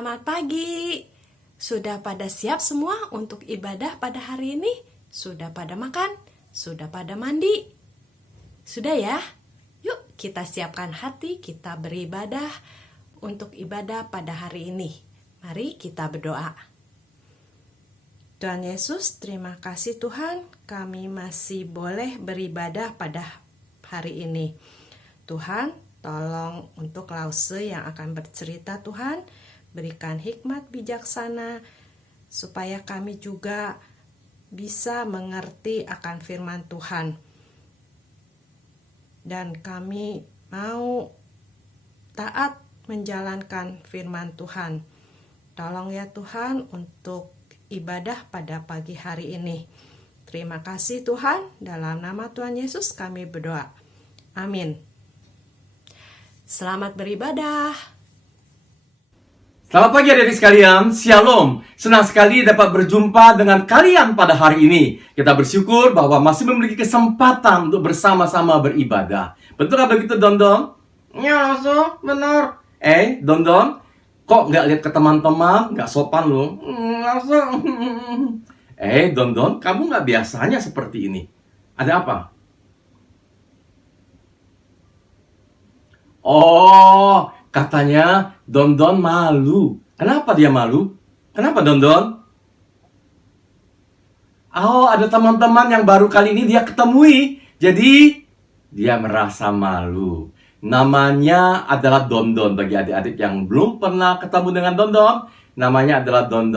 Selamat pagi. Sudah pada siap semua untuk ibadah pada hari ini? Sudah pada makan? Sudah pada mandi? Sudah ya? Yuk kita siapkan hati, kita beribadah untuk ibadah pada hari ini. Mari kita berdoa. Tuhan Yesus, terima kasih Tuhan, kami masih boleh beribadah pada hari ini. Tuhan, tolong untuk Lause yang akan bercerita Tuhan, berikan hikmat bijaksana supaya kami juga bisa mengerti akan firman Tuhan. Dan kami mau taat menjalankan firman Tuhan. Tolong ya Tuhan untuk ibadah pada pagi hari ini. Terima kasih Tuhan, dalam nama Tuhan Yesus kami berdoa. Amin. Selamat beribadah. Selamat pagi adik-adik sekalian, Shalom. Senang sekali dapat berjumpa dengan kalian pada hari ini. Kita bersyukur bahwa masih memiliki kesempatan untuk bersama-sama beribadah. Betul gak begitu, Don? Ya, langsung, benar. Don, kok nggak lihat ke teman-teman? Nggak sopan loh. Langsung. Don, kamu nggak biasanya seperti ini. Ada apa? Oh, katanya Don malu. Kenapa dia malu? Kenapa Don? Oh, ada teman-teman yang baru kali ini dia ketemui. Jadi, dia merasa malu. Namanya adalah Don. Bagi adik-adik yang belum pernah ketemu dengan Don, namanya adalah Don.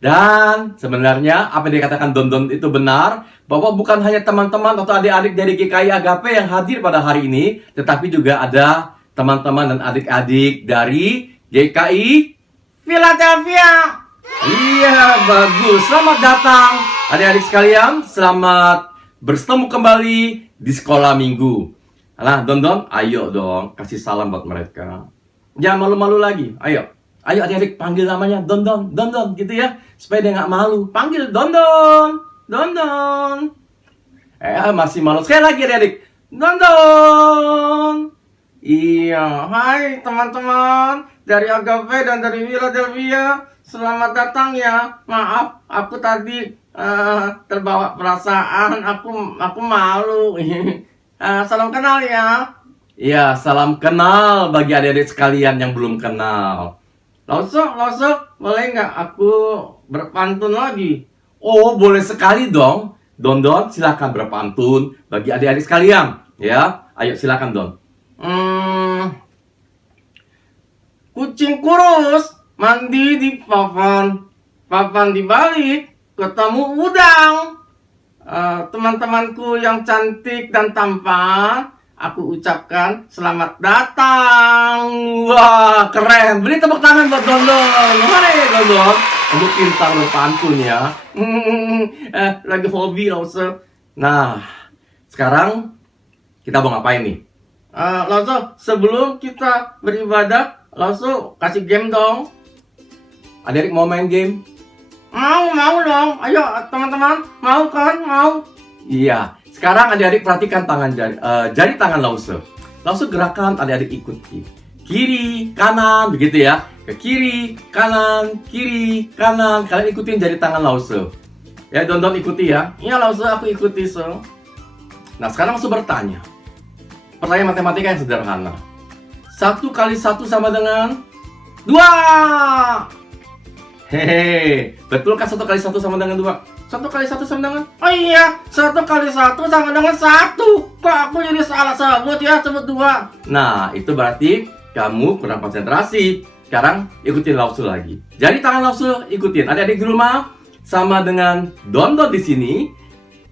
Dan sebenarnya apa yang dikatakan Don itu benar, bahwa bukan hanya teman-teman atau adik-adik dari GKI Agape yang hadir pada hari ini, tetapi juga ada teman-teman dan adik-adik dari GKI Philadelphia. Iya, bagus. Selamat datang adik-adik sekalian. Selamat bertemu kembali di sekolah minggu. Nah, Don, ayo dong kasih salam buat mereka. Jangan malu-malu lagi. Ayo adik-adik panggil namanya Don gitu ya, supaya dia nggak malu. Panggil Don. Masih malu. Sekali lagi adik-adik. Don. Iya, hai teman-teman dari Agape dan dari Philadelphia. Selamat datang ya. Maaf, aku tadi terbawa perasaan. Aku malu. Salam kenal ya. Iya, salam kenal bagi adik-adik sekalian yang belum kenal. Langsung, boleh nggak aku berpantun lagi? Oh, boleh sekali dong. Don, silakan berpantun bagi adik-adik sekalian. Ya, ayo silakan Don. Kucing kurus mandi di papan dibalik ketemu udang. Teman-temanku yang cantik dan tampan, aku ucapkan selamat datang. Wah, keren. Beri tepuk tangan buat Don. Hai Don, kamu pintar berpantun ya. Lagi hobi Lause. Nah, sekarang kita mau ngapain nih? Lause, sebelum kita beribadah, Lause kasih game dong. Adik mau main game? Mau dong. Ayo teman-teman, mau kan? Mau. Iya. Sekarang adik-adik perhatikan jari tangan Lause. Lause gerakan adik-adik ikuti. Kiri, kanan, begitu ya. Ke kiri, kanan, kiri, kanan. Kalian ikutin jari tangan Lause. Ya, Don ikuti ya. Iya Lause, aku ikuti so. Nah, sekarang Lause bertanya. Pertanyaan matematika yang sederhana. 1 kali 1 sama dengan 2. Hehehe, betul kan 1 kali 1 sama dengan 2? 1 kali 1 sama dengan? Oh iya, 1 kali 1 sama dengan 1. Kok aku jadi salah sebut ya, sebut 2. Nah, itu berarti kamu kurang konsentrasi. Sekarang ikutin Lause lagi. Jadi tangan Lause ikutin. Adik-adik di rumah sama dengan Don di sini.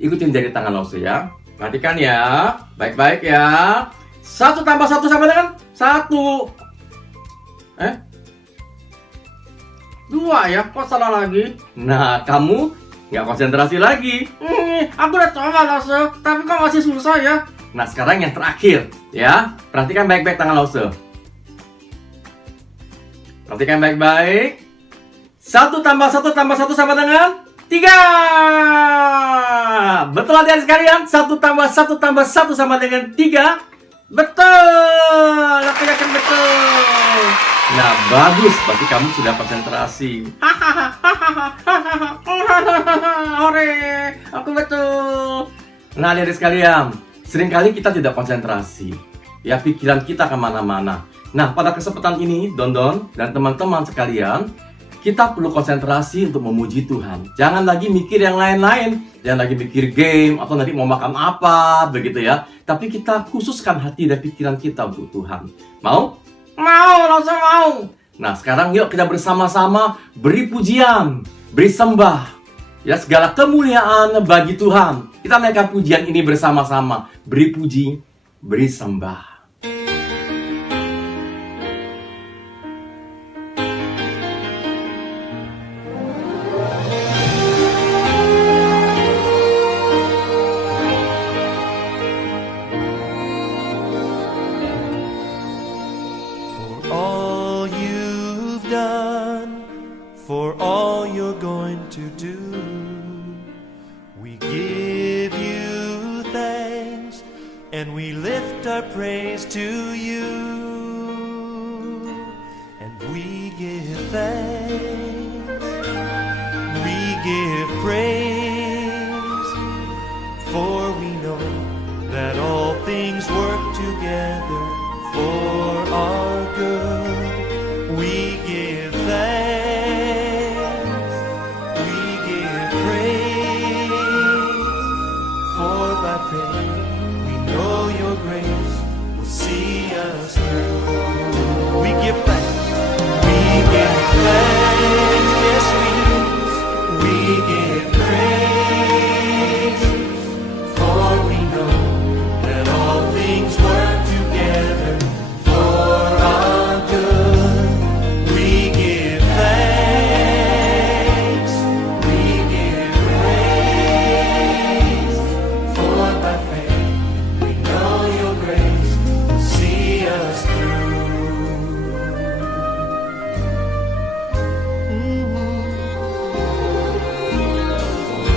Ikutin jari tangan Lause ya. Perhatikan ya, baik-baik ya. 1 tambah 1 sama dengan 1. 2 ya, kok salah lagi? Nah, kamu nggak konsentrasi lagi. Aku udah coba Lause, tapi kok masih susah ya. Nah, sekarang yang terakhir ya. Perhatikan baik-baik tangan Lause. Perhatikan baik-baik. 1 tambah 1 tambah 1 sama dengan 3. Betul adik-adik sekalian? 1 tambah 1 tambah 1 sama dengan 3. Betul. Aku yakin betul. Nah, bagus. Berarti kamu sudah konsentrasi. Hore, aku betul. Nah, adik-adik sekalian, seringkali kita tidak konsentrasi. Ya, pikiran kita kemana-mana. Nah, pada kesempatan ini, Dondon dan teman-teman sekalian, kita perlu konsentrasi untuk memuji Tuhan. Jangan lagi mikir yang lain-lain. Jangan lagi mikir game atau nanti mau makan apa, begitu ya. Tapi kita khususkan hati dan pikiran kita untuk Tuhan. Mau? Mau, langsung mau. Nah, sekarang yuk kita bersama-sama beri pujian, beri sembah. Ya, segala kemuliaan bagi Tuhan. Kita naikkan pujian ini bersama-sama. Beri puji, beri sembah. All you've done, for all you're going to do, we give you thanks and we lift our praise to you, and we give thanks, we give praise, for we know that all things work together for our good. We give thanks, we give praise, for by faith we know your grace will see us through. We give thanks, we give thanks, yes we give praise, for we know that all things work together for our good. We give thanks, we give praise, for by faith we know your grace will see us through.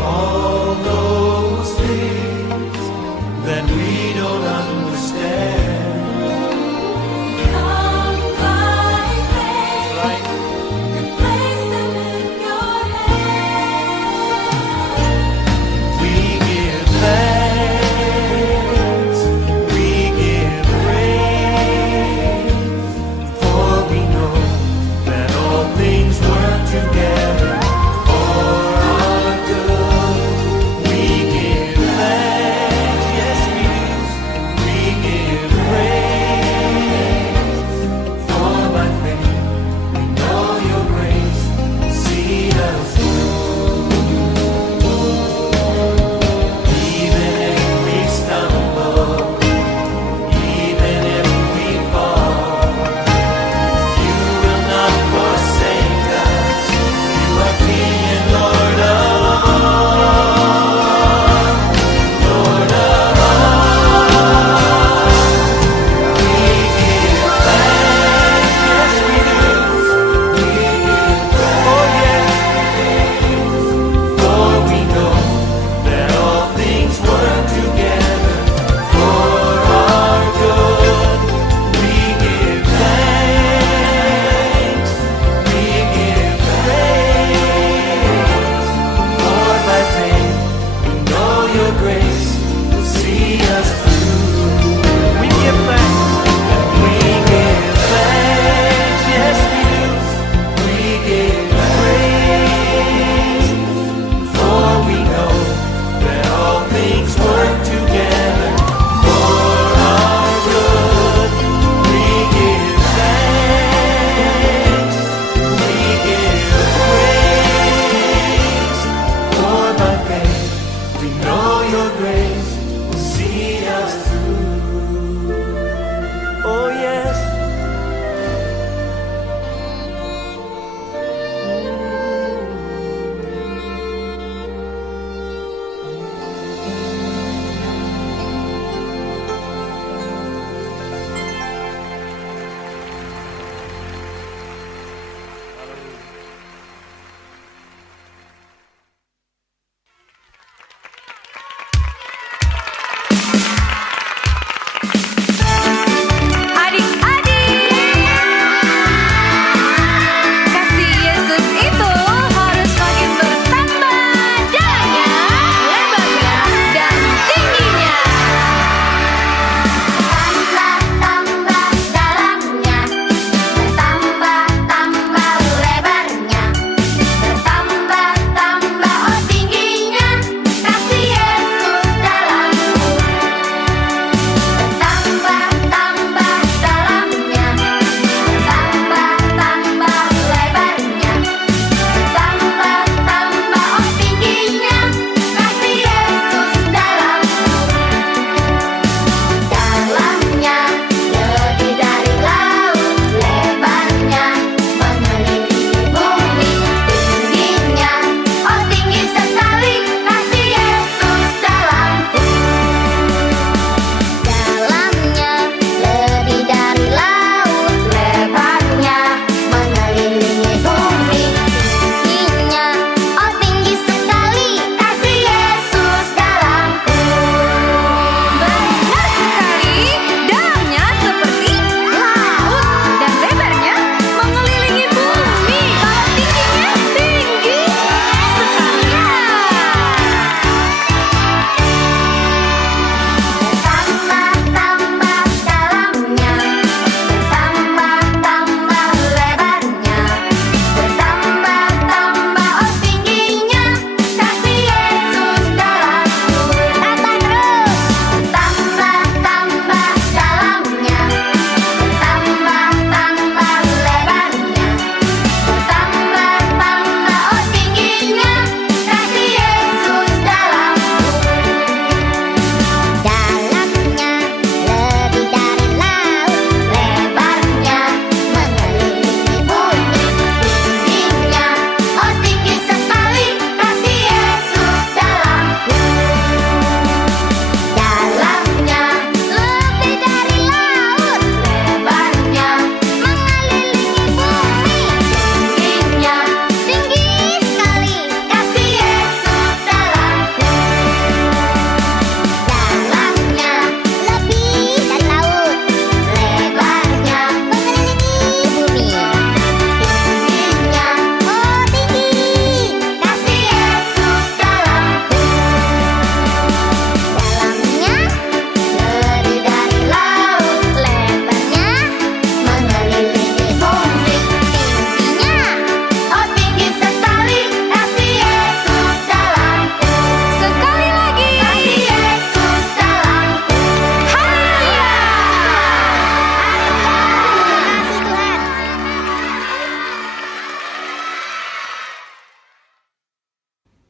All those things that we don't understand, Come by faith right? and place them in your hand. We give thanks, we give praise, for we know that all things work together for our good. We give thanks, yes we do. We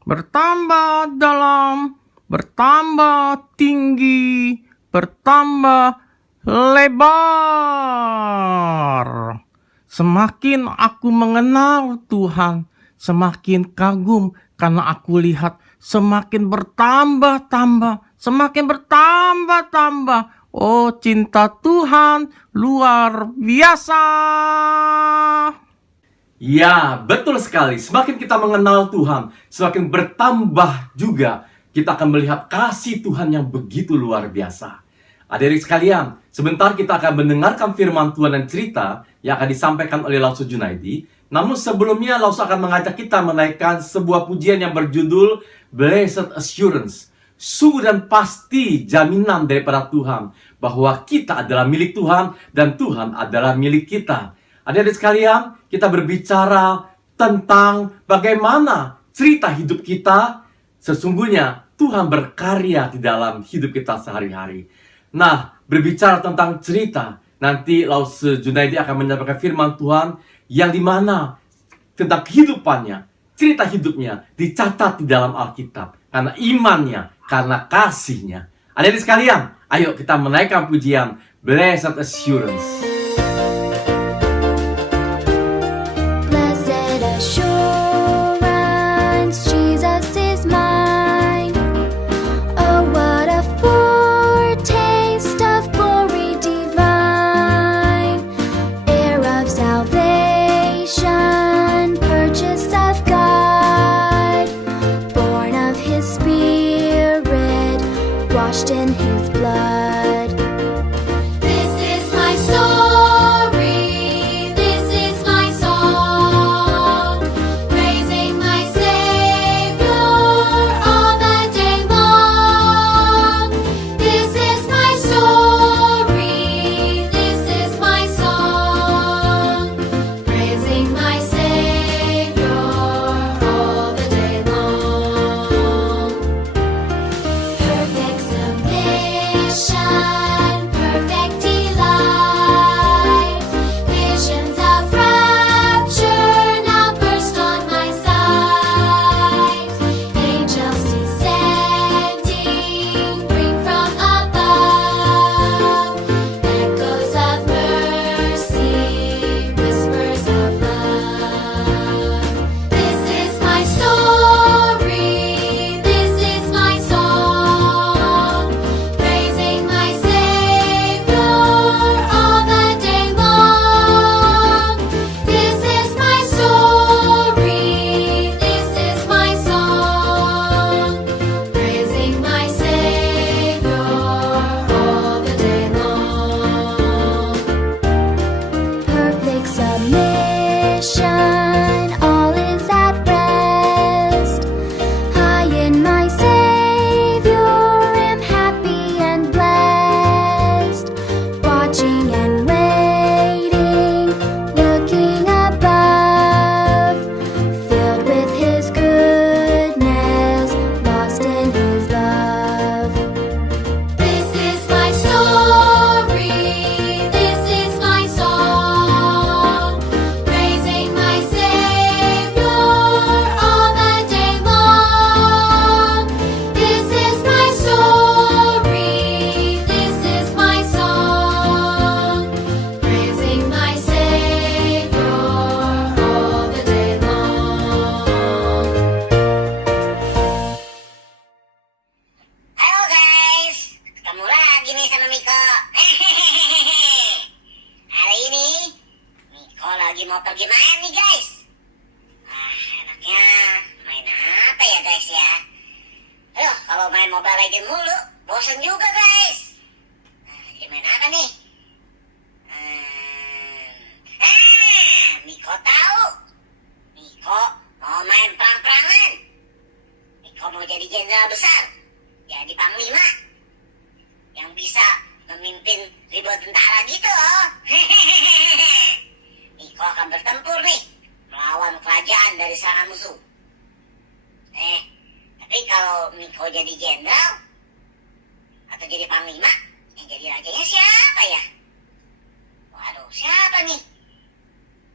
bertambah dalam, bertambah tinggi, bertambah lebar. Semakin aku mengenal Tuhan, semakin kagum karena aku lihat semakin bertambah-tambah, semakin bertambah-tambah. Oh, cinta Tuhan luar biasa. Ya, betul sekali. Semakin kita mengenal Tuhan, semakin bertambah juga kita akan melihat kasih Tuhan yang begitu luar biasa. Adik-adik sekalian, sebentar kita akan mendengarkan firman Tuhan dan cerita yang akan disampaikan oleh Lausu Junaidi. Namun sebelumnya Lausu akan mengajak kita menaikkan sebuah pujian yang berjudul Blessed Assurance. Sungguh dan pasti jaminan daripada Tuhan bahwa kita adalah milik Tuhan dan Tuhan adalah milik kita. Adik-adik sekalian, kita berbicara tentang bagaimana cerita hidup kita. Sesungguhnya Tuhan berkarya di dalam hidup kita sehari-hari. Nah, berbicara tentang cerita, nanti Lausu Junaidi akan menyampaikan firman Tuhan yang dimana tentang kehidupannya, cerita hidupnya dicatat di dalam Alkitab. Karena imannya, karena kasihnya. Adik-adik sekalian, ayo kita menaikkan pujian Blessed Assurance. Blessed assurance, Jesus is mine. Oh, what a foretaste of glory divine, heir of salvation, purchase of God, born of His Spirit, washed in His blood. This is my story, this is my song, praising my Savior all the day long. This is my story, this is my song, praising my Savior all the day long. Perfect submission, perfect delight, visions of rapture now burst on my sight. Angels descending, bring from above echoes of mercy, whispers of love. This is my story, this is my song, praising my Savior all the day long. This is my story, this is my song, praising my Savior all the day long. Perfect submission, all is at rest. High in my Savior, am happy and blessed. Watching and waiting, looking above, filled with His goodness, lost in His love. This is my story, this is my song, praising my Savior all the day long. This is my story, this is my song, praising my Savior all the day long. Halo guys, ketemu lagi nih sama Miko. Hari ini Miko lagi mau pergi main nih guys. Enaknya main apa ya guys ya? Aduh, kalau main Mobile Legends mulu, bosan juga guys. Jadi main apa nih? Miko tahu. Miko mau main perang-perangan. Miko mau jadi jenderal besar, jadi panglima yang bisa memimpin ribuan tentara gitu loh. Miko akan bertempur nih melawan kerajaan dari serangan musuh. Tapi kalau Miko jadi jenderal atau jadi panglima, yang jadi rajanya siapa ya? Waduh, siapa nih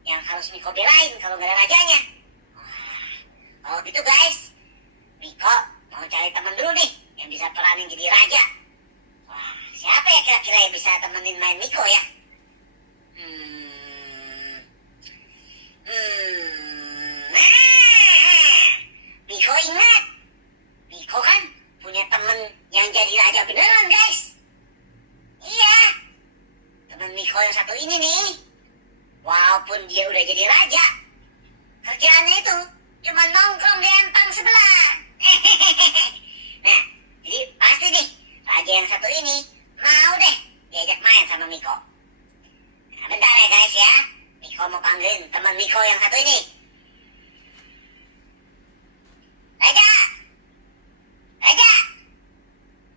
yang harus Miko belain kalau nggak ada rajanya? Wah, kalau gitu guys, Miko mau cari temen dulu nih yang bisa peranin jadi raja. Wah, siapa ya kira-kira yang bisa temenin main Miko ya? Nah, Miko ingat. Miko kan punya temen yang jadi raja beneran, guys. Iya, temen Miko yang satu ini nih. Walaupun dia udah jadi raja, kerjaannya itu cuma nongkrong di empang sebelah. Nah, jadi pasti nih raja yang satu ini mau deh diajak main sama Miko. Nah, bentar ya guys ya. Miko mau panggilin teman Miko yang satu ini. Raja! Raja!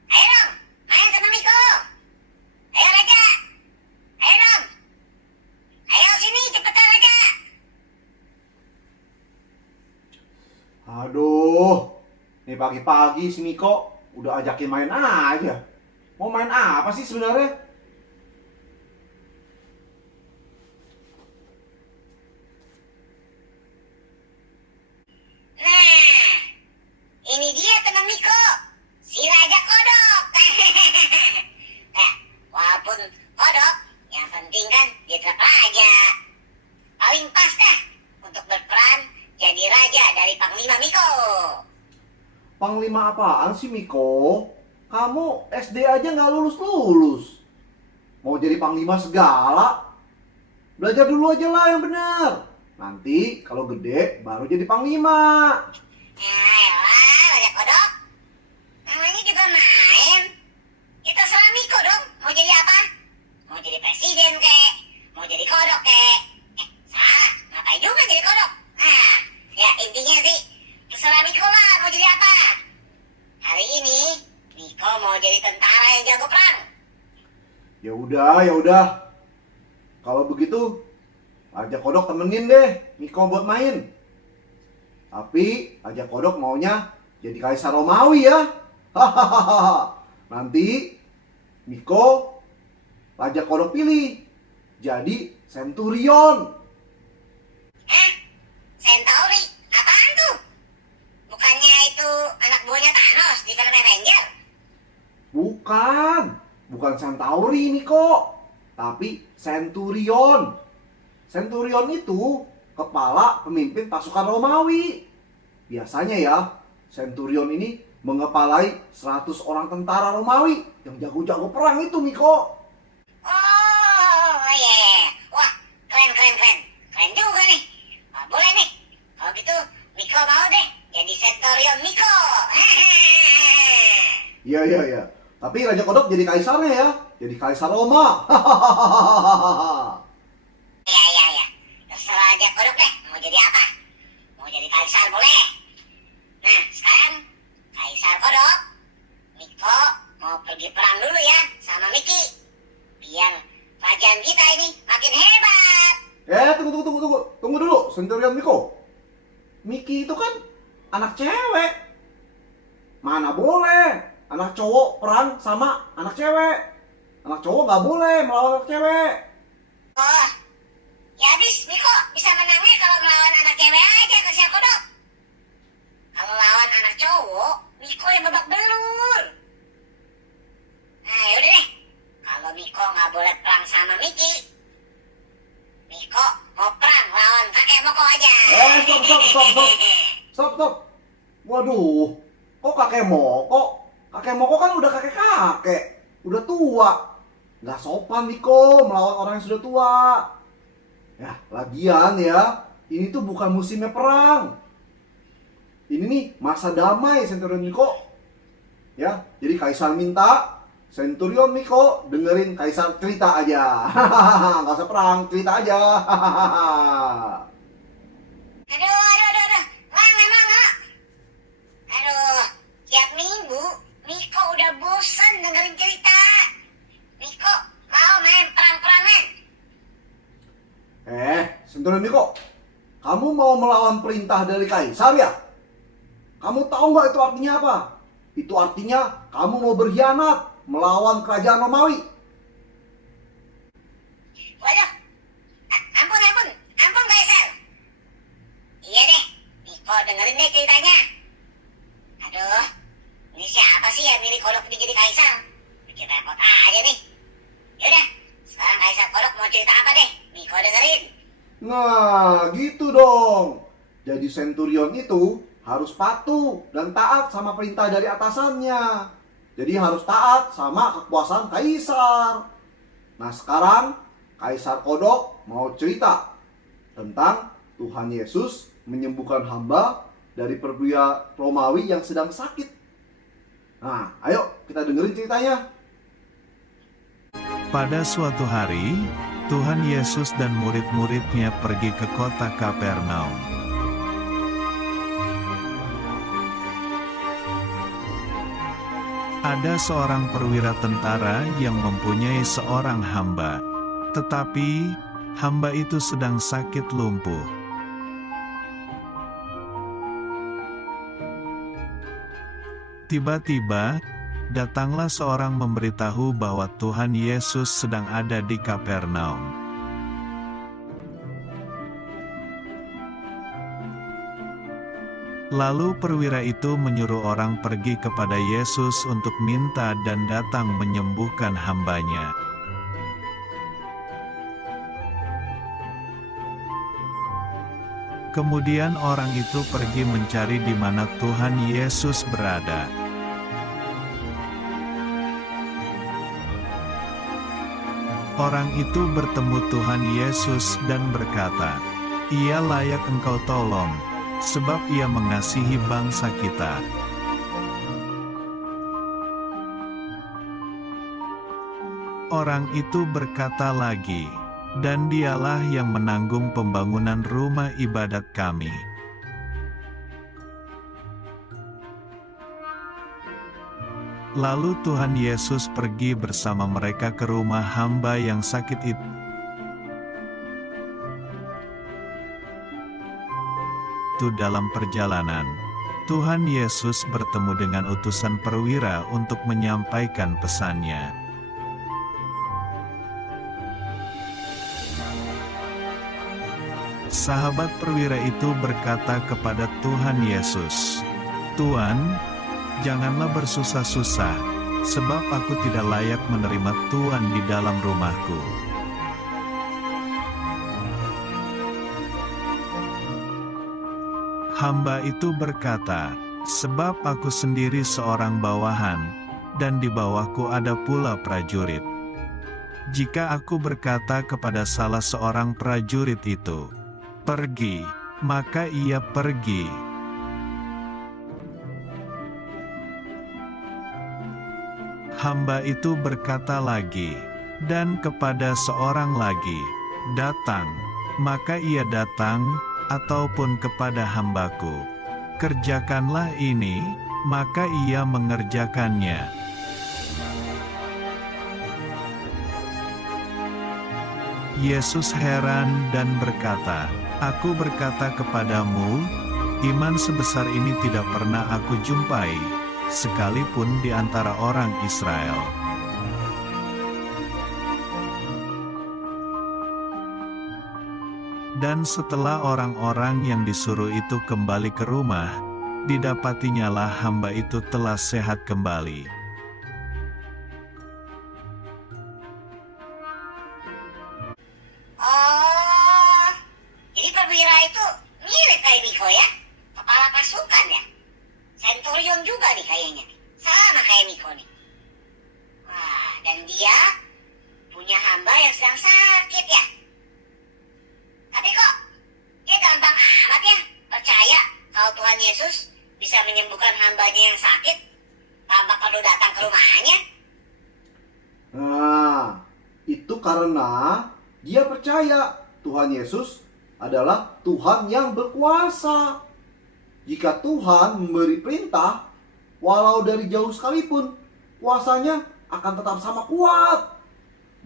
Ayo dong, main sama Miko. Ayo Raja! Ayo dong. Ayo sini cepetan Raja. Aduh, nih pagi-pagi si Miko udah ajakin main aja. Mau main apa sih sebenarnya? Nah, ini dia teman Miko, si Raja Kodok. Nah, walaupun kodok, yang penting kan dia tetap raja. Paling pas dah untuk berperan jadi raja dari Panglima Miko. Panglima apaan sih Miko? Kamu SD aja nggak lulus-lulus. Mau jadi panglima segala? Belajar dulu aja lah yang benar. Nanti kalau gede baru jadi panglima. Ayolah, Raja Kodok. Namanya juga main. Kita salah Miko dong. Mau jadi apa? Mau jadi presiden kek? Mau jadi kodok kek? Salah. Ngapain juga jadi kodok? Nah, ya intinya sih terserah Miko lah mau jadi apa. Hari ini Miko mau jadi tentara yang jago perang. Ya udah. Kalau begitu, Raja Kodok temenin deh Miko buat main. Tapi Raja Kodok maunya jadi Kaisar Romawi ya. Hahaha. Nanti Miko Raja Kodok pilih jadi Centurion. Hah? Centauri? Apaan tuh? Bukannya itu anak buahnya Thanos di film Avenger? Bukan Centauri Miko, tapi Centurion. Centurion itu kepala pemimpin pasukan Romawi. Biasanya ya, Centurion ini mengepalai 100 orang tentara Romawi yang jago-jago perang itu Miko. Oh, iya. Wah, keren. Keren juga nih. Wah, boleh nih. Kalau gitu, Miko mau deh jadi Centurion Miko. Iya. Tapi Raja Kodok jadi kaisarnya ya. Jadi kaisar Roma. Iya. Terserah aja Kodok deh. Mau jadi apa? Mau jadi kaisar boleh. Nah, sekarang Kaisar Kodok, Miko mau pergi perang dulu ya sama Miki. Biar kerajaan kita ini makin hebat. Tunggu dulu, Centurion Miko. Miki itu kan anak cewek. Mana boleh anak cowok perang sama anak cewek. Anak cowok nggak boleh melawan anak cewek. Oh, ya habis Miko bisa menangnya kalau melawan anak cewek aja Kaisar Kodok. Kalau lawan anak cowok, Miko yang babak belur. Nah, yaudah deh. Kalau Miko nggak boleh perang sama Miki, Miko mau perang lawan kakek Moko aja. Stop. Waduh, kok kakek Moko? Kakek Moko kan udah kakek, udah tua. Nggak sopan Miko melawan orang yang sudah tua. Ya, lagian ya, ini tuh bukan musimnya perang. Ini nih masa damai Centurion Miko. Ya, jadi Kaisar minta Centurion Miko dengerin Kaisar cerita aja. Nggak usah perang, cerita aja. Aduh. Nggak. Aduh, tiap minggu Miko udah bosan dengerin cerita. Miko mau main perang-perangan. Centurion Miko, kamu mau melawan perintah dari Kaisar ya? Kamu tahu nggak itu artinya apa? Itu artinya kamu mau berkhianat melawan kerajaan Romawi. Waduh, ampun Kaisar. Iya deh, Miko dengerin deh ceritanya. Aduh, ini siapa sih yang milih kodok ini jadi kaisar? Bikin repot aja nih. Yaudah, sekarang kaisar kodok mau cerita apa deh? Miko dengerin. Nah, gitu dong. Jadi Centurion itu harus patuh dan taat sama perintah dari atasannya. Jadi harus taat sama kekuasaan kaisar. Nah, sekarang Kaisar Kodok mau cerita tentang Tuhan Yesus menyembuhkan hamba dari perwira Romawi yang sedang sakit. Nah, ayo kita dengerin ceritanya. Pada suatu hari, Tuhan Yesus dan murid-muridnya pergi ke kota Kapernaum. Ada seorang perwira tentara yang mempunyai seorang hamba, tetapi hamba itu sedang sakit lumpuh. Tiba-tiba, datanglah seorang memberitahu bahwa Tuhan Yesus sedang ada di Kapernaum. Lalu perwira itu menyuruh orang pergi kepada Yesus untuk minta dan datang menyembuhkan hambanya. Kemudian orang itu pergi mencari di mana Tuhan Yesus berada. Orang itu bertemu Tuhan Yesus dan berkata, "Ia layak engkau tolong, sebab ia mengasihi bangsa kita." Orang itu berkata lagi, "Dan dialah yang menanggung pembangunan rumah ibadat kami." Lalu Tuhan Yesus pergi bersama mereka ke rumah hamba yang sakit itu. Dalam perjalanan, Tuhan Yesus bertemu dengan utusan perwira untuk menyampaikan pesannya. Sahabat perwira itu berkata kepada Tuhan Yesus, "Tuan, janganlah bersusah-susah, sebab aku tidak layak menerima Tuan di dalam rumahku." Hamba itu berkata, "Sebab aku sendiri seorang bawahan, dan di bawahku ada pula prajurit. Jika aku berkata kepada salah seorang prajurit itu, 'Pergi,' maka ia pergi. Hamba itu berkata lagi, dan kepada seorang lagi, 'Datang,' maka ia datang, ataupun kepada hambaku, 'Kerjakanlah ini,' maka ia mengerjakannya." Yesus heran dan berkata, "Aku berkata kepadamu, iman sebesar ini tidak pernah aku jumpai, sekalipun di antara orang Israel." Dan setelah orang-orang yang disuruh itu kembali ke rumah, didapatinyalah hamba itu telah sehat kembali. Oh, jadi perwira itu mirip kayak Miko ya? Kepala pasukan ya? Centurion juga nih kayaknya. Sama kayak Miko nih. Wah, dan dia punya hamba yang sedang sakit ya? Tapi kok dia gampang amat ya percaya kalau Tuhan Yesus bisa menyembuhkan hambanya yang sakit tanpa perlu datang ke rumahnya? Nah, itu karena dia percaya Tuhan Yesus adalah Tuhan yang berkuasa. Jika Tuhan memberi perintah, walau dari jauh sekalipun, kuasanya akan tetap sama kuat.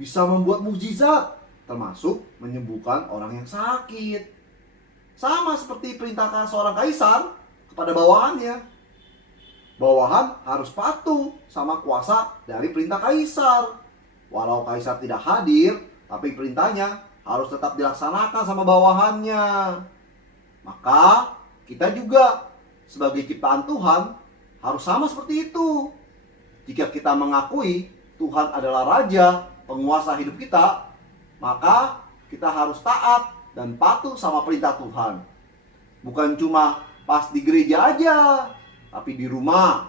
Bisa membuat mukjizat, termasuk menyembuhkan orang yang sakit. Sama seperti perintah seorang kaisar kepada bawahannya. Bawahan harus patuh sama kuasa dari perintah kaisar. Walau kaisar tidak hadir, tapi perintahnya harus tetap dilaksanakan sama bawahannya. Maka kita juga sebagai ciptaan Tuhan harus sama seperti itu. Jika kita mengakui Tuhan adalah Raja, penguasa hidup kita, maka kita harus taat dan patuh sama perintah Tuhan. Bukan cuma pas di gereja aja, tapi di rumah,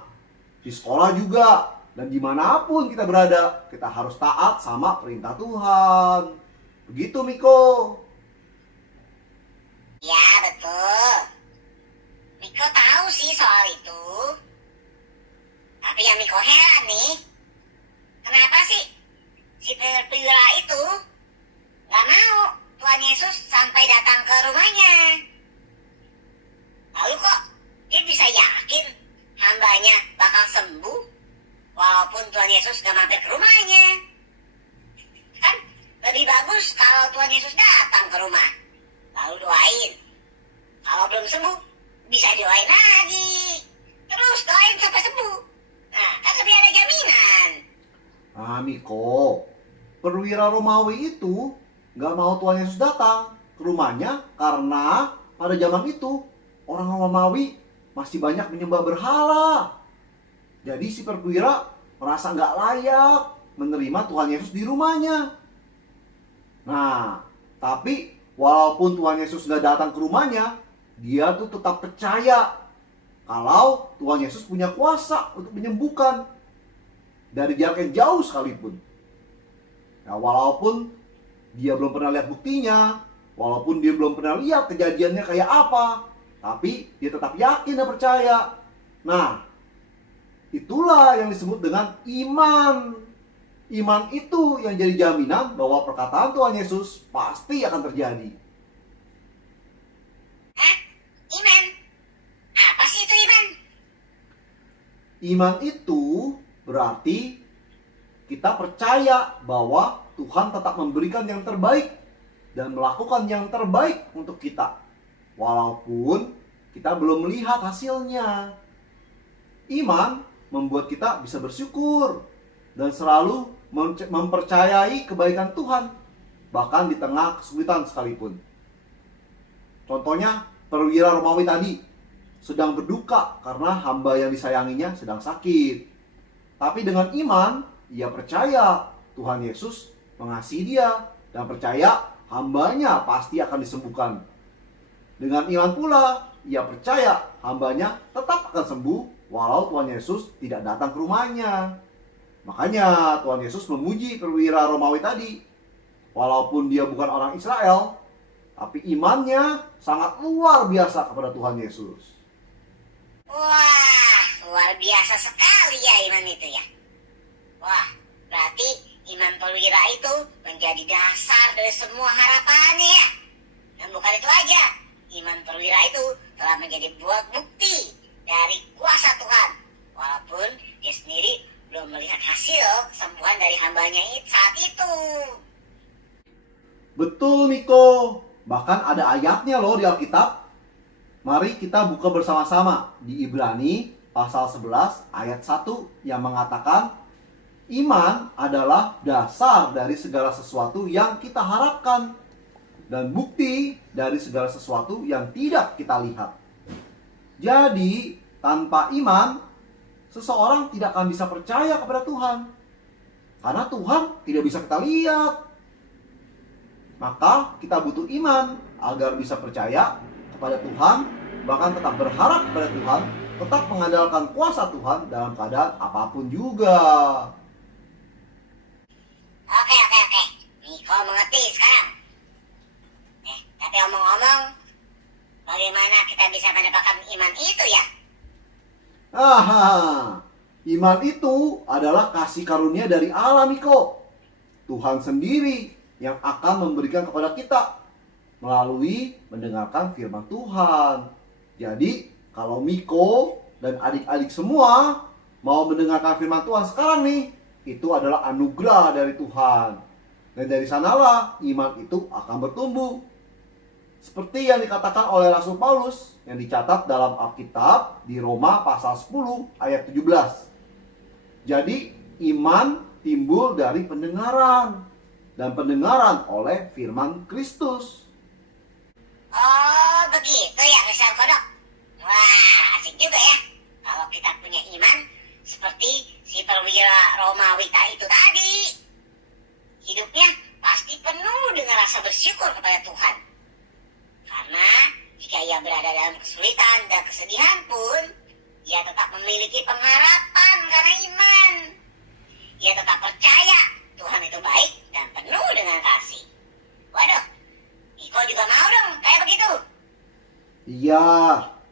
di sekolah juga, dan dimanapun kita berada, kita harus taat sama perintah Tuhan. Begitu, Miko. Ya, betul. Miko tahu sih soal itu. Tapi yang Miko heran nih, kenapa sih si perwira itu gak mau Tuhan Yesus sampai datang ke rumahnya? Lalu kok dia bisa yakin hambanya bakal sembuh walaupun Tuhan Yesus gak mampir ke rumahnya? Kan lebih bagus kalau Tuhan Yesus datang ke rumah, lalu doain. Kalau belum sembuh, bisa doain lagi. Terus doain sampai sembuh. Nah, kan lebih ada jaminan. Nah, Miko, perwira Romawi itu gak mau Tuhan Yesus datang ke rumahnya karena pada zaman itu orang Romawi masih banyak menyembah berhala. Jadi si perwira merasa gak layak menerima Tuhan Yesus di rumahnya. Nah, tapi walaupun Tuhan Yesus gak datang ke rumahnya, dia tuh tetap percaya kalau Tuhan Yesus punya kuasa untuk menyembuhkan dari jarak yang jauh sekalipun. Nah, walaupun dia belum pernah lihat buktinya, walaupun dia belum pernah lihat kejadiannya kayak apa, tapi dia tetap yakin dan percaya. Nah, itulah yang disebut dengan iman. Iman itu yang jadi jaminan bahwa perkataan Tuhan Yesus pasti akan terjadi. Hah? Iman? Apa sih itu iman? Iman itu berarti kita percaya bahwa Tuhan tetap memberikan yang terbaik dan melakukan yang terbaik untuk kita, walaupun kita belum melihat hasilnya. Iman membuat kita bisa bersyukur dan selalu mempercayai kebaikan Tuhan, bahkan di tengah kesulitan sekalipun. Contohnya, perwira Romawi tadi sedang berduka karena hamba yang disayanginya sedang sakit. Tapi dengan iman, ia percaya Tuhan Yesus mengasihi dia dan percaya hambanya pasti akan disembuhkan. Dengan iman pula, ia percaya hambanya tetap akan sembuh walau Tuhan Yesus tidak datang ke rumahnya. Makanya Tuhan Yesus memuji perwira Romawi tadi. Walaupun dia bukan orang Israel, tapi imannya sangat luar biasa kepada Tuhan Yesus. Wah, luar biasa sekali ya iman itu ya. Wah, berarti iman perwira itu menjadi dasar dari semua harapannya ya. Dan bukan itu aja, iman perwira itu telah menjadi buah bukti dari kuasa Tuhan. Walaupun dia sendiri belum melihat hasil kesembuhan dari hambanya saat itu. Betul, Miko. Bahkan ada ayatnya loh di Alkitab. Mari kita buka bersama-sama di Ibrani pasal 11 ayat 1 yang mengatakan, iman adalah dasar dari segala sesuatu yang kita harapkan dan bukti dari segala sesuatu yang tidak kita lihat. Jadi, tanpa iman, seseorang tidak akan bisa percaya kepada Tuhan. Karena Tuhan tidak bisa kita lihat. Maka kita butuh iman agar bisa percaya kepada Tuhan, bahkan tetap berharap kepada Tuhan, tetap mengandalkan kuasa Tuhan dalam keadaan apapun juga. Oke. Miko mengerti sekarang. Tapi omong-omong, bagaimana kita bisa mendapatkan iman itu ya? Iman itu adalah kasih karunia dari Allah, Miko. Tuhan sendiri yang akan memberikan kepada kita melalui mendengarkan firman Tuhan. Jadi, kalau Miko dan adik-adik semua mau mendengarkan firman Tuhan sekarang nih, itu adalah anugerah dari Tuhan. Dan dari sanalah iman itu akan bertumbuh. Seperti yang dikatakan oleh Rasul Paulus yang dicatat dalam Alkitab di Roma pasal 10 ayat 17. Jadi, iman timbul dari pendengaran, dan pendengaran oleh firman Kristus. Oh, begitu ya, Kristal Kodok. Wah, asik juga ya. kalau kita punya iman seperti si perwira Romawi itu tadi. Hidupnya pasti penuh dengan rasa bersyukur kepada Tuhan. Karena jika ia berada dalam kesulitan dan kesedihan pun, ia tetap memiliki pengharapan karena iman. Ia tetap percaya Tuhan itu baik dan penuh dengan kasih. Waduh, Niko juga mau dong kayak begitu. Iya,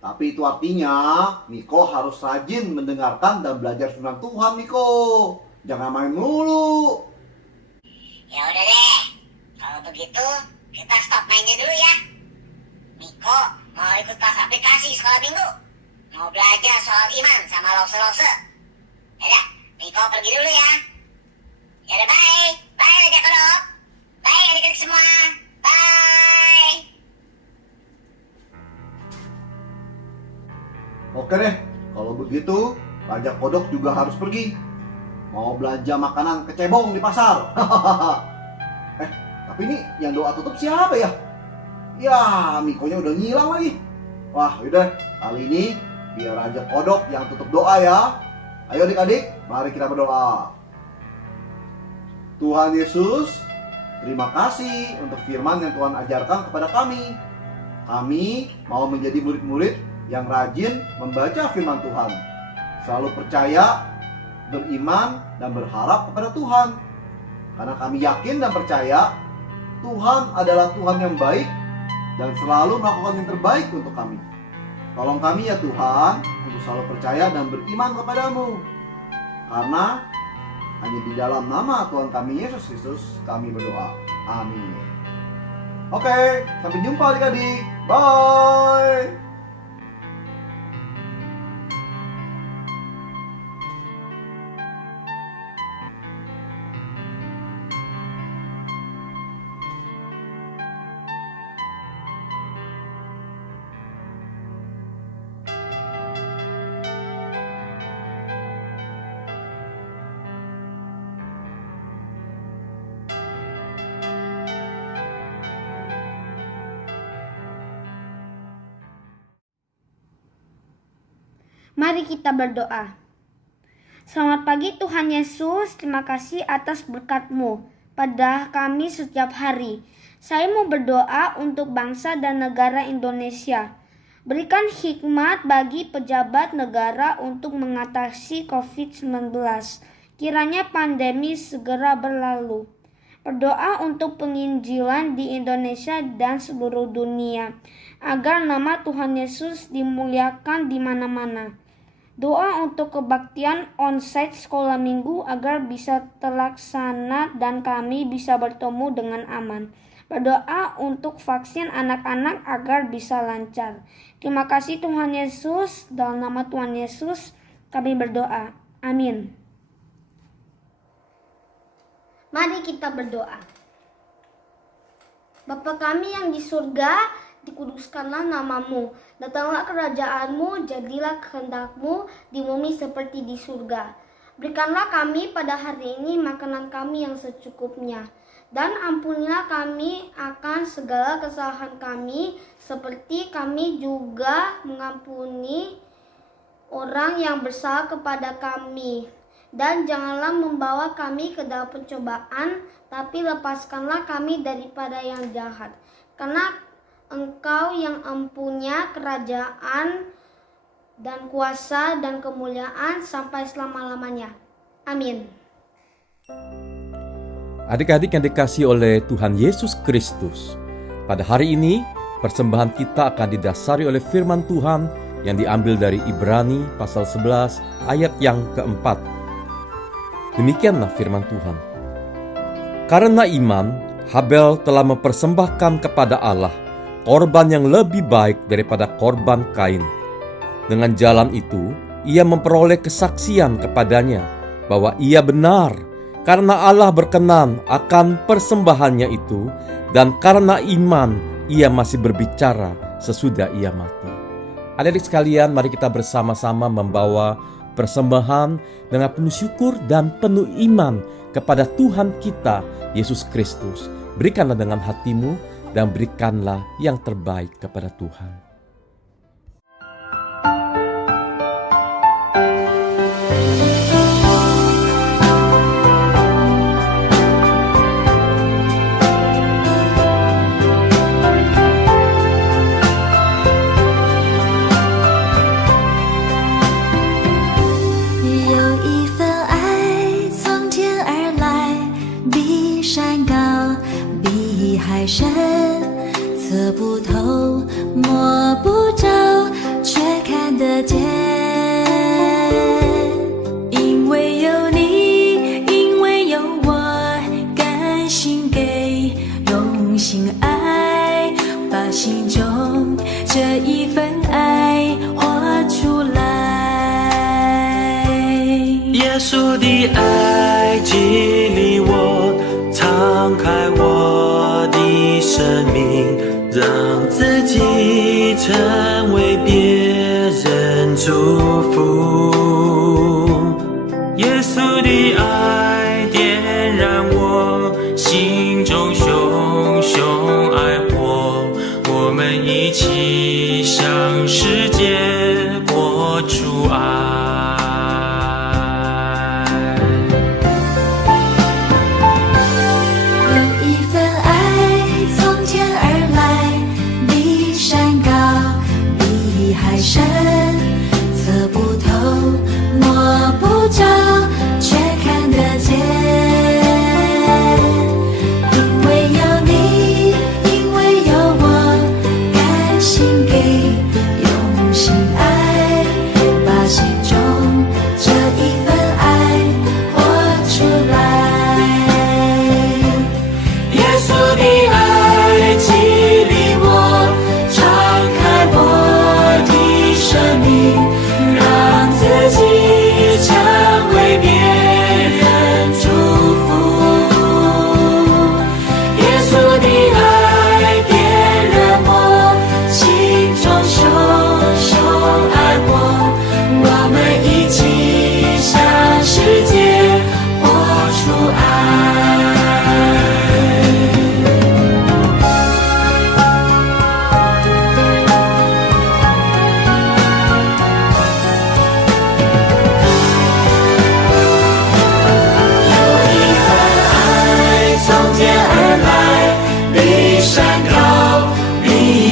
tapi itu artinya Niko harus rajin mendengarkan dan belajar firman Tuhan, Niko. Jangan main mulu. Ya udah deh, kalau begitu kita stop mainnya dulu ya. Niko mau ikut kelas aplikasi sekolah minggu. Mau belajar soal iman sama lause-lause. Yaudah, Niko pergi dulu ya. Yaudah, bye. Bye, Raja Kodok. Bye, adik-adik semua. Bye. Oke deh, kalau begitu Raja Kodok juga harus pergi. Mau belanja makanan kecebong di pasar. Tapi ini yang doa tutup siapa ya? Ya, Mikonya udah ngilang lagi. Wah, yaudah, kali ini biar Raja Kodok yang tutup doa ya. Ayo adik-adik, mari kita berdoa. Tuhan Yesus, terima kasih untuk firman yang Tuhan ajarkan kepada kami. Kami mau menjadi murid-murid yang rajin membaca firman Tuhan. Selalu percaya, beriman, dan berharap kepada Tuhan. Karena kami yakin dan percaya Tuhan adalah Tuhan yang baik dan selalu melakukan yang terbaik untuk kami. Tolong kami ya Tuhan untuk selalu percaya dan beriman kepadamu. Karena hanya di dalam nama Tuhan kami Yesus Kristus kami berdoa. Amin. Oke, sampai jumpa adik-adik. Bye. Mari kita berdoa. Selamat pagi Tuhan Yesus, terima kasih atas berkat-Mu pada kami setiap hari. Saya mau berdoa untuk bangsa dan negara Indonesia. Berikan hikmat bagi pejabat negara untuk mengatasi COVID-19. Kiranya pandemi segera berlalu. Berdoa untuk penginjilan di Indonesia dan seluruh dunia, agar nama Tuhan Yesus dimuliakan di mana-mana. Doa untuk kebaktian onsite sekolah minggu agar bisa terlaksana dan kami bisa bertemu dengan aman. Berdoa untuk vaksin anak-anak agar bisa lancar. Terima kasih Tuhan Yesus, dalam nama Tuhan Yesus kami berdoa. Amin. Mari kita berdoa. Bapa kami yang di surga, dikuduskanlah namamu, datanglah kerajaanmu, jadilah kehendak-Mu di bumi seperti di surga. Berikanlah kami pada hari ini makanan kami yang secukupnya, dan ampunilah kami akan segala kesalahan kami, seperti kami juga mengampuni orang yang bersalah kepada kami. Dan janganlah membawa kami ke dalam pencobaan, tapi lepaskanlah kami daripada yang jahat. Karena Engkau yang empunya kerajaan dan kuasa dan kemuliaan sampai selama-lamanya. Amin. Adik-adik yang dikasihi oleh Tuhan Yesus Kristus, pada hari ini persembahan kita akan didasari oleh firman Tuhan yang diambil dari Ibrani pasal 11 ayat yang keempat. Demikianlah firman Tuhan. Karena iman, Habel telah mempersembahkan kepada Allah korban yang lebih baik daripada korban Kain. Dengan jalan itu, ia memperoleh kesaksian kepadanya bahwa ia benar, karena Allah berkenan akan persembahannya itu, dan karena iman ia masih berbicara sesudah ia mati. Adik-adik sekalian, mari kita bersama-sama membawa persembahan dengan penuh syukur dan penuh iman kepada Tuhan kita, Yesus Kristus. Berikanlah dengan hatimu, dan berikanlah yang terbaik kepada Tuhan. 海深，测不透，摸不着，却看得见。因为有你，因为有我，甘心给，用心爱，把心中这一份爱活出来。耶稣的爱激励我，敞开我的生命，让自己成为别人祝福。耶稣的爱点燃我心中熊熊爱火，我们一起向世界活出爱。有一份爱从天而来，比山高，比海深，测不透，摸不着，却看得见。因为有你，因为有我，甘心给，用心爱，把心中这一份爱活出来。耶稣的爱激励我，敞开我的生命，让自己成为别人祝福。耶稣的爱点燃我心中熊熊爱火，我们一起向世界活出爱。从天而来，比山高，比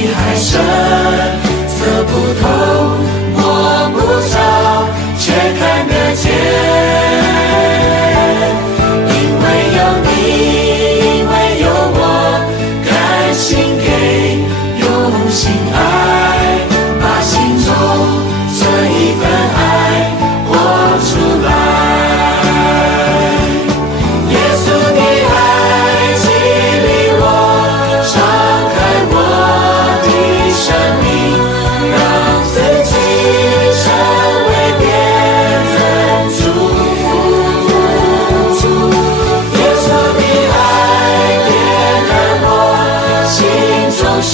海深，测不透，摸不着，却看得见。因为有你，因为有我，甘心给，用心爱，把心中这一份爱活出来。耶稣的爱激励我，敞开我的生命，让自己成为别人祝福。耶稣的爱点燃我心中熊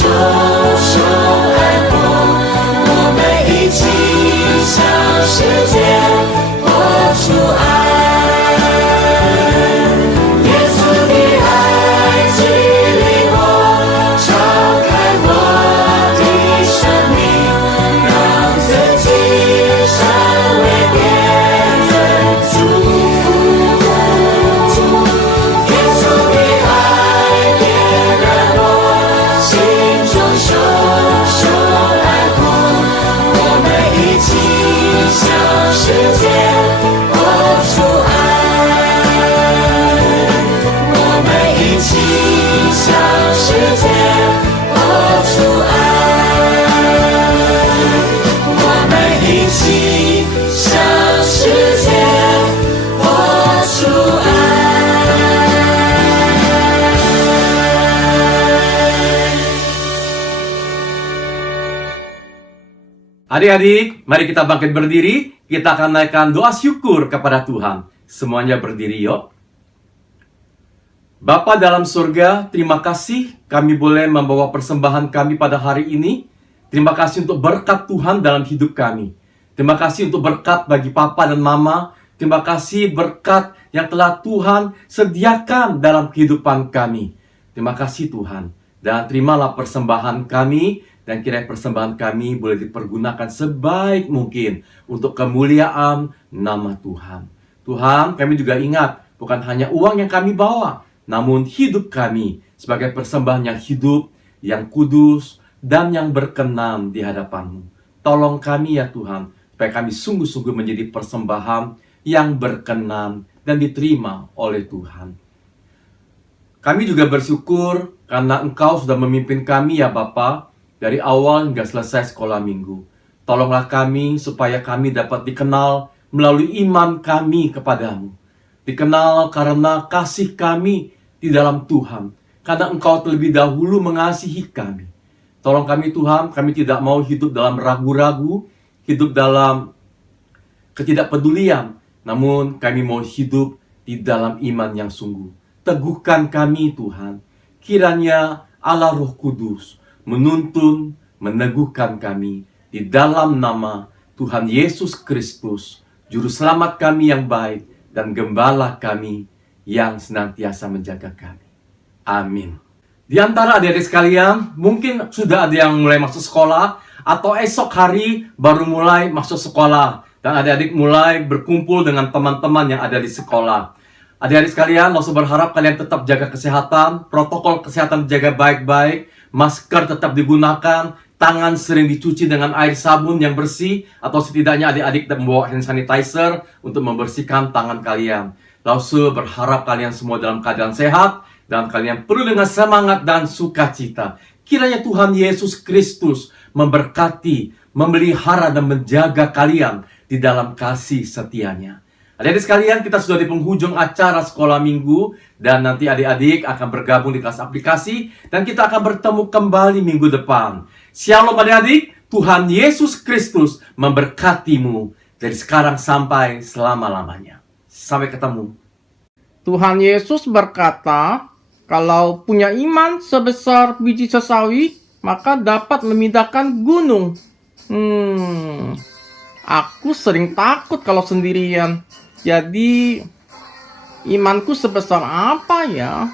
熊爱火，我们一起向世界活出爱。耶稣的爱激励我，敞开我的生命，让自己成为别人祝福。耶稣的爱点燃我心中熊熊爱火，我们一起向世界活出爱。我们一起向世界活出爱，我们一起向世界活出爱。Adik-adik, mari kita bangkit berdiri. Kita akan naikkan doa syukur kepada Tuhan. Semuanya berdiri yuk. Bapa dalam surga, terima kasih kami boleh membawa persembahan kami pada hari ini. Terima kasih untuk berkat Tuhan dalam hidup kami. Terima kasih untuk berkat bagi Papa dan Mama. Terima kasih berkat yang telah Tuhan sediakan dalam kehidupan kami. Terima kasih Tuhan. Dan terimalah persembahan kami. Dan kiranya persembahan kami boleh dipergunakan sebaik mungkin untuk kemuliaan nama Tuhan. Tuhan, kami juga ingat, bukan hanya uang yang kami bawa, namun hidup kami sebagai persembahan yang hidup, yang kudus, dan yang berkenan di hadapan-Mu. Tolong kami ya Tuhan, supaya kami sungguh-sungguh menjadi persembahan yang berkenan dan diterima oleh Tuhan. Kami juga bersyukur karena Engkau sudah memimpin kami ya Bapa, dari awal hingga selesai sekolah minggu. Tolonglah kami supaya kami dapat dikenal melalui iman kami kepadamu. Dikenal karena kasih kami di dalam Tuhan. Karena Engkau terlebih dahulu mengasihi kami. Tolong kami Tuhan, kami tidak mau hidup dalam ragu-ragu, hidup dalam ketidakpedulian. Namun kami mau hidup di dalam iman yang sungguh. Teguhkan kami Tuhan. Kiranya Allah Roh Kudus menuntun, meneguhkan kami. Di dalam nama Tuhan Yesus Kristus, Juru Selamat kami yang baik, dan Gembala kami yang senantiasa menjaga kami. Amin. Di antara adik-adik sekalian, mungkin sudah ada yang mulai masuk sekolah, atau esok hari baru mulai masuk sekolah. Dan adik-adik mulai berkumpul dengan teman-teman yang ada di sekolah. Adik-adik sekalian, Laus berharap kalian tetap jaga kesehatan, protokol kesehatan dijaga baik-baik, masker tetap digunakan, tangan sering dicuci dengan air sabun yang bersih, atau setidaknya adik-adik membawa hand sanitizer untuk membersihkan tangan kalian. Laus berharap kalian semua dalam keadaan sehat, dan kalian perlu dengan semangat dan sukacita. Kiranya Tuhan Yesus Kristus memberkati, memelihara dan menjaga kalian di dalam kasih setianya. Adik-adik sekalian, kita sudah di penghujung acara sekolah minggu, dan nanti adik-adik akan bergabung di kelas aplikasi, dan kita akan bertemu kembali minggu depan. Shalom adik-adik, Tuhan Yesus Kristus memberkatimu dari sekarang sampai selama-lamanya. Sampai ketemu. Tuhan Yesus berkata, kalau punya iman sebesar biji sesawi, maka dapat memindahkan gunung. Aku sering takut kalau sendirian. Jadi, imanku sebesar apa ya?